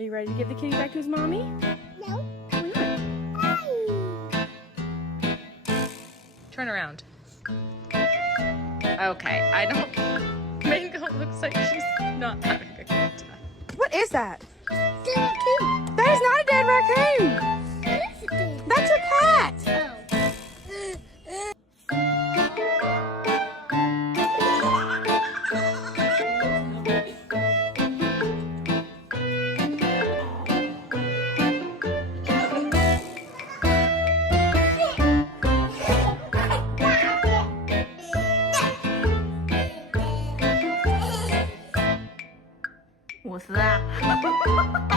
Are you ready to give the kitty back to his mommy? No. Why not? Turn around. Okay, I don't... Mango looks like she's not having a good time. What is that? It's a raccoon. That is not a dead raccoon! Yes, it is. That's a cat! Oh. What's that?